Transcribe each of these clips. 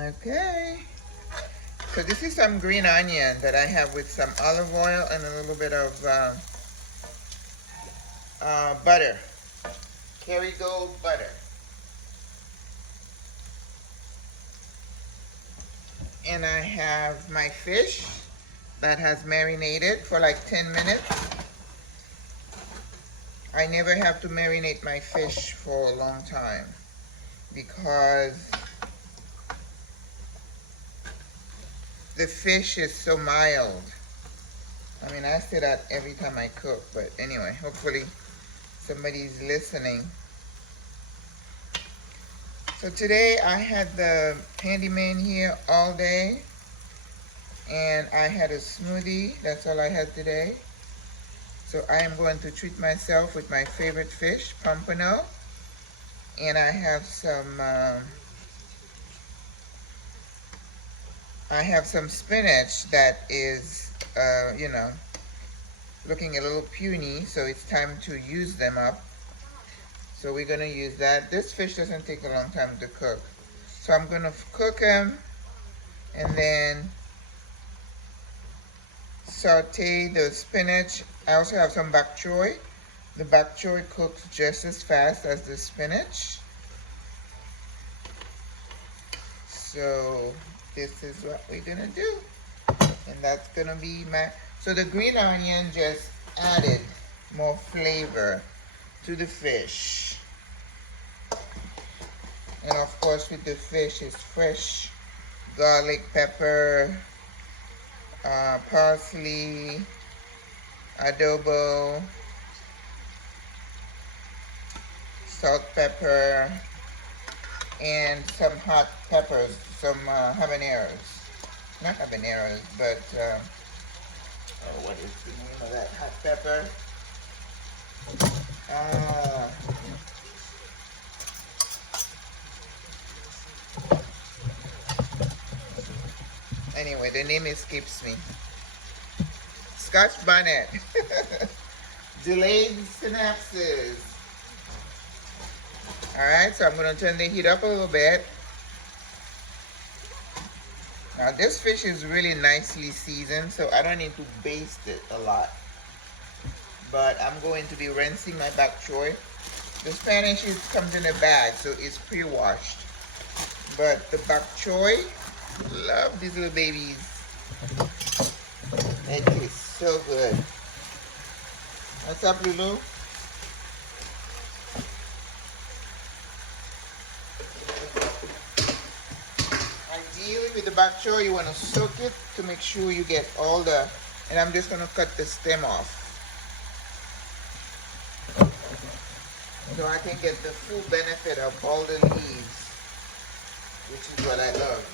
Okay. So this is some green onion that I have with some olive oil and a little bit of butter. Kerrygold butter. And I have my fish that has marinated for like 10 minutes. I never have to marinate my fish for a long time because the fish is so mild. I mean, I say that every time I cook, but anyway, hopefully somebody's listening. So today I had the handyman here all day, and I had a smoothie. That's all I had today. So I am going to treat myself with my favorite fish, Pompano, and I have some spinach that is, looking a little puny, so it's time to use them up. So we're gonna use that. This fish doesn't take a long time to cook. So I'm gonna cook them and then saute the spinach. I also have some bok choy. The bok choy cooks just as fast as the spinach. So this is what we're gonna do. And that's gonna be so the green onion just added more flavor to the fish. And of course with the fish is fresh garlic, pepper, parsley, adobo, salt, pepper, and some hot peppers, some habaneros. Not habaneros, but what is the name of that hot pepper? Anyway, the name escapes me. Scotch bonnet. Delayed synapses. Alright, so I'm going to turn the heat up a little bit. Now this fish is really nicely seasoned, so I don't need to baste it a lot. But I'm going to be rinsing my bok choy. The Spanish comes in a bag, so it's pre-washed. But the bok choy, love these little babies. It tastes so good. What's up, Lulu? Ideally with the bok choy, you want to soak it to make sure you get all the, and I'm just going to cut the stem off. So I can get the full benefit of all the leaves, which is what I love.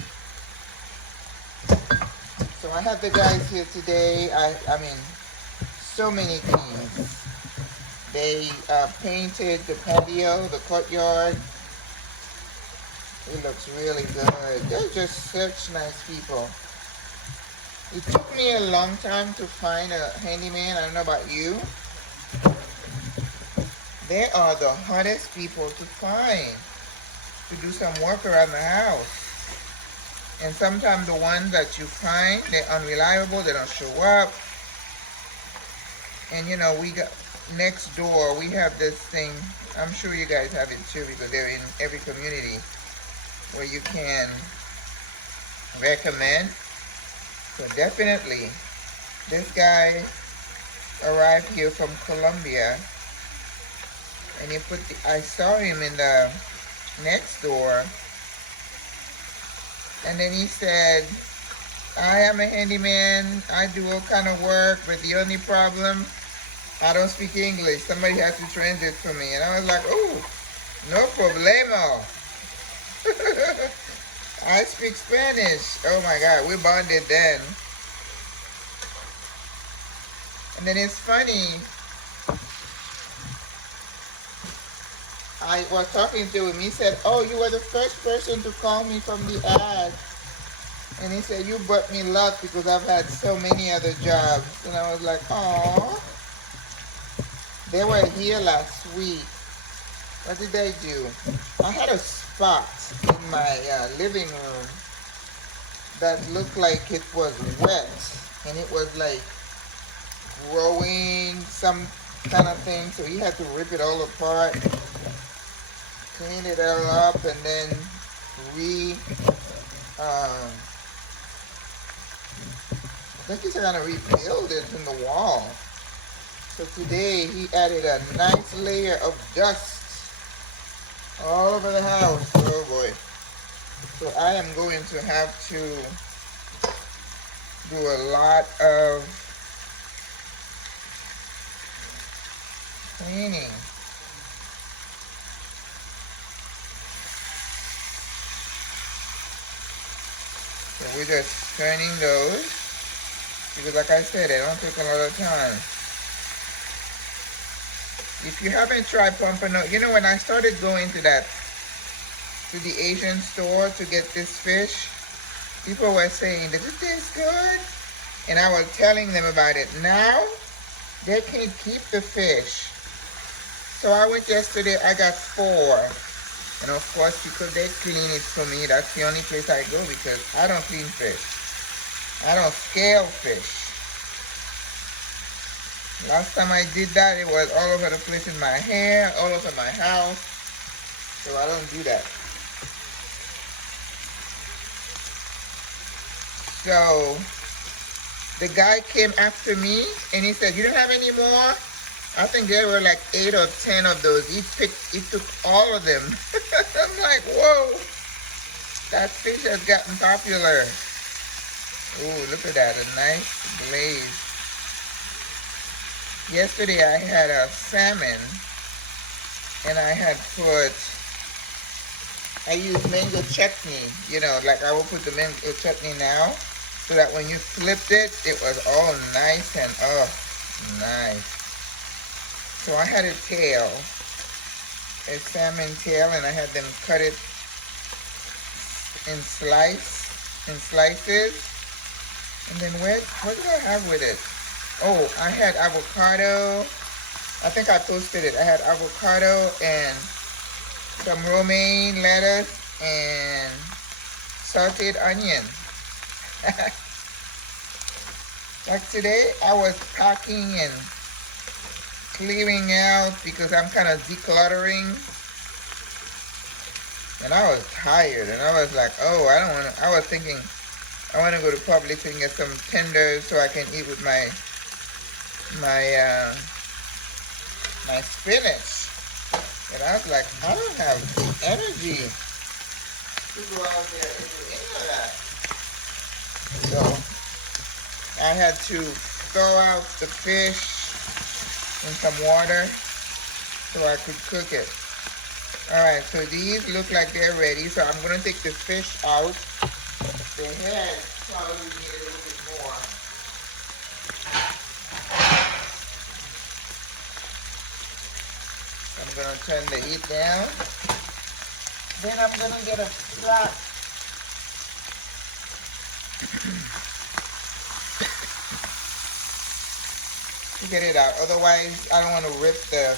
So I have the guys here today. I mean, so many teams. They painted the patio, the courtyard. It looks really good. They're just such nice people. It took me a long time to find a handyman. I don't know about you. They are the hardest people to find to do some work around the house. And sometimes the ones that you find, they're unreliable, they don't show up. And you know, we got next door, we have this thing, I'm sure you guys have it too because they're in every community, where you can recommend. So definitely, this guy arrived here from Colombia, and he I saw him in the next door, and then he said, I am a handyman, I do all kind of work, but the only problem, I don't speak English. Somebody has to translate for me. And I was like, oh, no problemo. I speak Spanish. Oh my God, we bonded then. And then it's funny, I was talking to him. He said, oh, you were the first person to call me from the ad. And he said, you brought me luck because I've had so many other jobs. And I was like, oh. They were here last week. What did they do? I had a spot in my living room that looked like it was wet, and it was like growing some kind of thing. So he had to rip it all apart, clean it all up, and then re. I think he's gonna rebuild it in the wall. So today he added a nice layer of dust all over the house. Oh boy. So I am going to have to do a lot of cleaning. So we're just turning those because like I said, they don't take a lot of time. If you haven't tried Pompano, you know when I started going to the Asian store to get this fish, people were saying, does it taste good? And I was telling them about it. Now, they can't keep the fish. So I went yesterday, I got 4. And of course, because they clean it for me, that's the only place I go because I don't clean fish. I don't scale fish. Last time I did that, it was all over the place in my hair, all over my house. So I don't do that. So the guy came after me and he said, you don't have any more? I think there were like 8 or 10 of those. He took all of them. I'm like, whoa, that fish has gotten popular. Ooh, look at that, a nice glaze. Yesterday I had a salmon and I had I used mango chutney, you know, like I will put the mango chutney now, so that when you flipped it, it was all nice and, oh, nice. So I had a salmon tail, and I had them cut it in slices. And then what did I have with it? Oh, I had avocado. I think I posted it. I had avocado and some romaine lettuce and sauteed onion. Like today, I was packing and clearing out because I'm kind of decluttering. And I was tired, and I was like, oh, I was thinking, I want to go to Publix and get some tenders so I can eat with my spinach. And I was like, I don't have energy to go out there and do any of that. So I had to throw out the fish in some water so I could cook it. Alright, so these look like they're ready. So I'm going to take the fish out. The head probably need a little bit more. I'm going to turn the heat down. Then I'm going to get a strap. To get it out. Otherwise, I don't want to rip the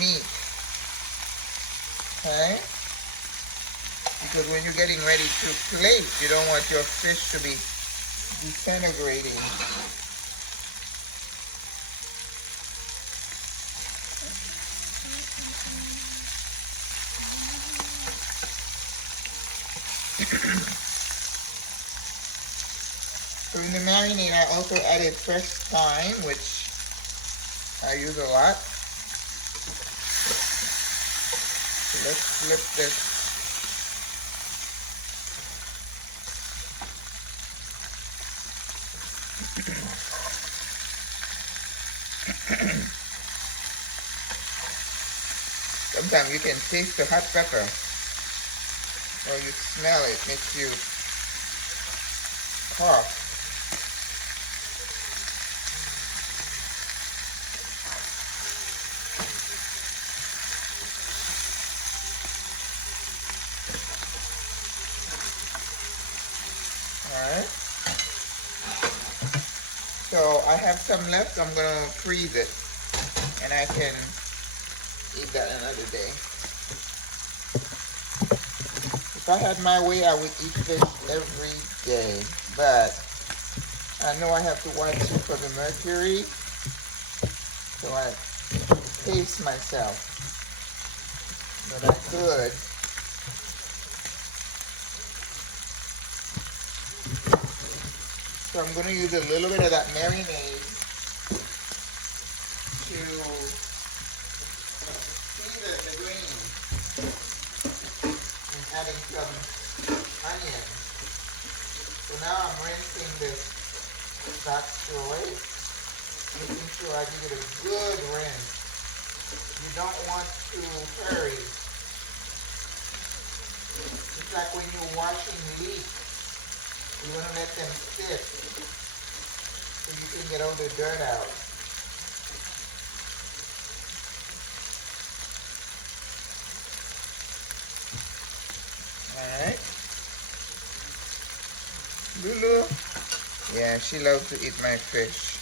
meat. Okay? Because when you're getting ready to plate, you don't want your fish to be disintegrating. So in the marinade, I also added fresh thyme, which I use a lot. So let's flip this. Sometimes you can taste the hot pepper, or you smell it, makes you cough. Alright. So I have some left, I'm going to freeze it. And I can eat that another day. If I had my way, I would eat fish every day. But I know I have to watch it for the mercury, so I pace myself. But I could. So I'm going to use a little bit of that marinade to season the greens and adding some onion. So now I'm rinsing this bok choy, making sure I give it a good rinse. You don't want to hurry. It's like when you're washing leeks. You want to let them sit so you can get all the dirt out. Alright. Lulu. Yeah, she loves to eat my fish.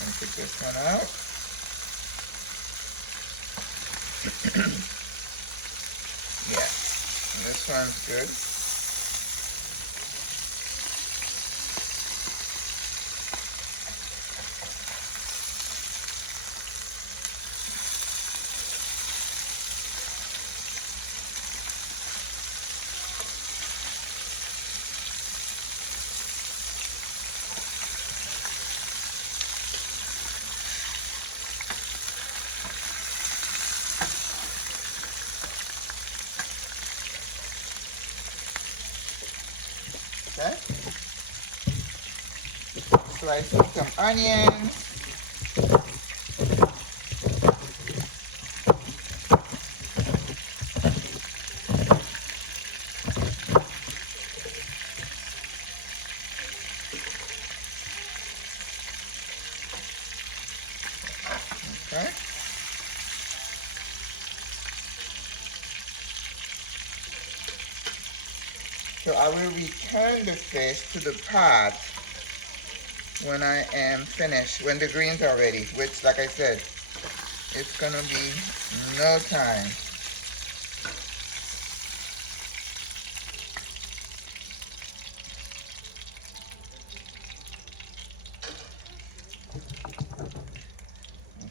Let me take this one out. Yeah, this one's good. Okay. Slicing some onions. Okay. So I will return the fish to the pot when I am finished, when the greens are ready, which, like I said, it's gonna be no time.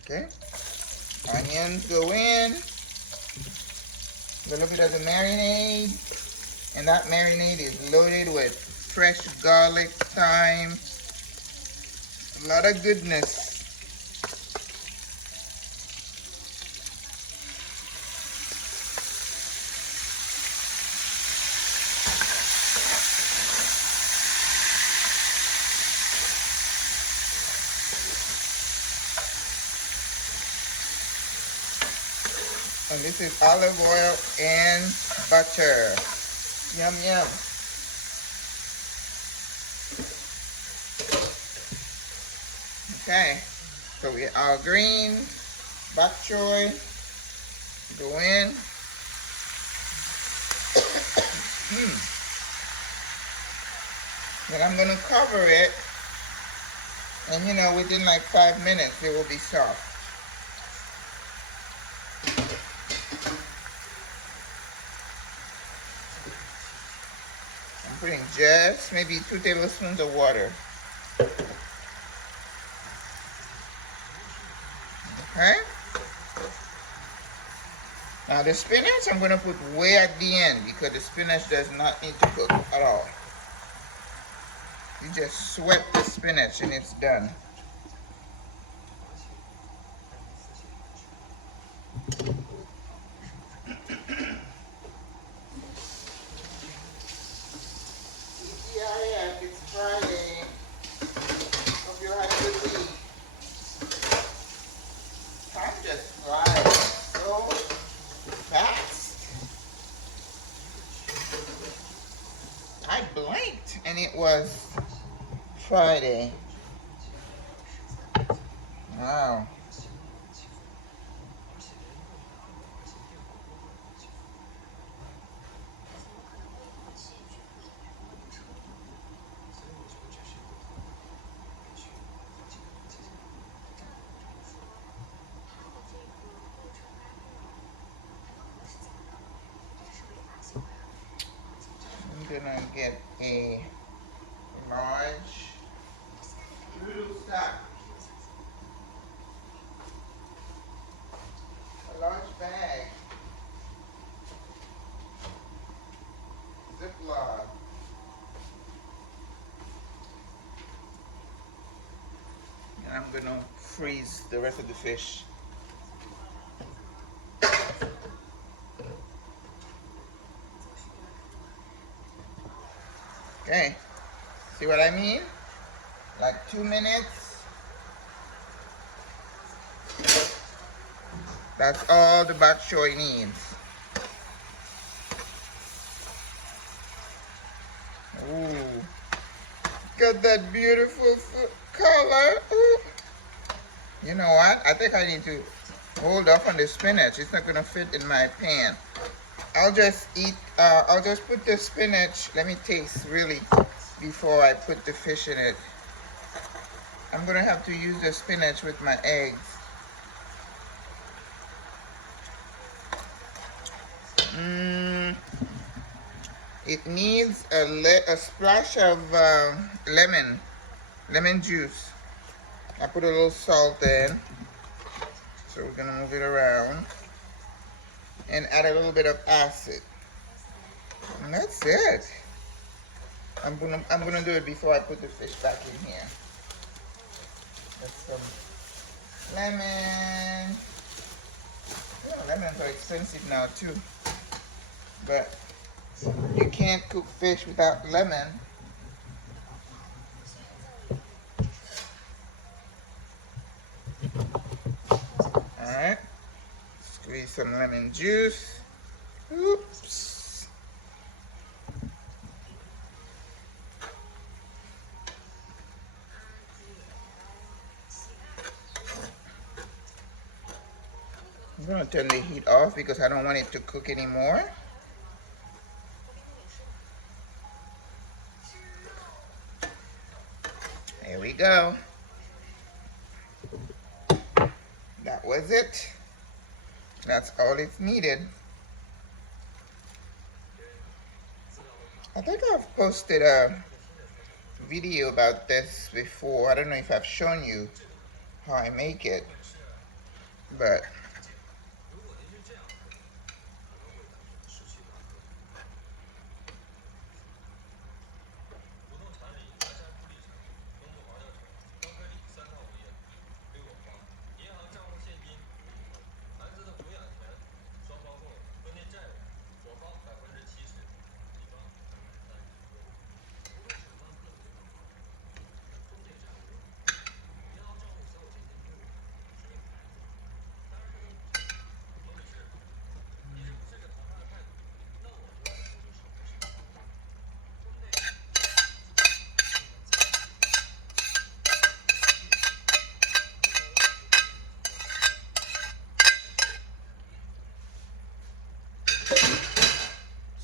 Okay, onions go in, a little bit of the marinade, and that marinade is loaded with fresh garlic, thyme, a lot of goodness. And this is olive oil and butter. Yum, yum. Okay, so we our greens, bok choy, go in. Then I'm gonna cover it, and you know, within like 5 minutes, it will be soft. I'm putting just maybe 2 tablespoons of water. Okay? Now the spinach I'm going to put way at the end because the spinach does not need to cook at all. You just sweat the spinach and it's done. TGIF, it's Friday. Hope you had a good week. Time just flies so fast. I blinked and it was Friday. Wow. gonna get a large noodle stock. A large bag. Ziploc. And I'm gonna freeze the rest of the fish. Okay, see what I mean? Like 2 minutes. That's all the bok choy needs. Ooh, got that beautiful color. Ooh. You know what? I think I need to hold off on the spinach. It's not gonna fit in my pan. I'll just put the spinach. Let me taste really before I put the fish in it. I'm gonna have to use the spinach with my eggs. It needs a splash of lemon juice. I put a little salt in, so we're gonna move it around and add a little bit of acid. And that's it. I'm gonna do it before I put the fish back in here. That's some lemon. Yeah, lemons are expensive now too, but you can't cook fish without lemon. Alright, squeeze some lemon juice. Oops. I'm going to turn the heat off because I don't want it to cook anymore. There we go. That was it. That's all it's needed. I think I've posted a video about this before. I don't know if I've shown you how I make it, but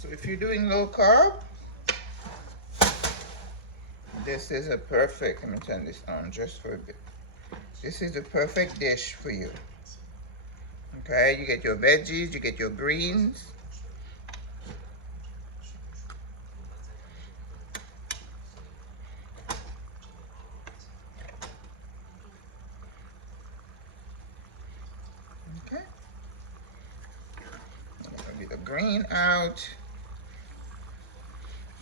so if you're doing low carb, this is a perfect, let me turn this on just for a bit. This is the perfect dish for you. Okay, you get your veggies, you get your greens. Okay. I'm gonna get the green out.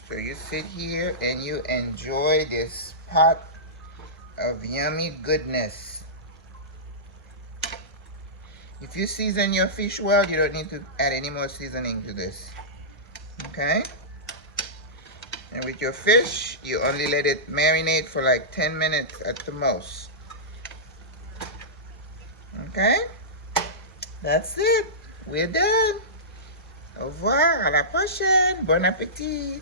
So you sit here and you enjoy this pot of yummy goodness. If you season your fish well, you don't need to add any more seasoning to this. Okay? And with your fish, you only let it marinate for like 10 minutes at the most. Okay? That's it. We're done. Au revoir. À la prochaine. Bon appétit.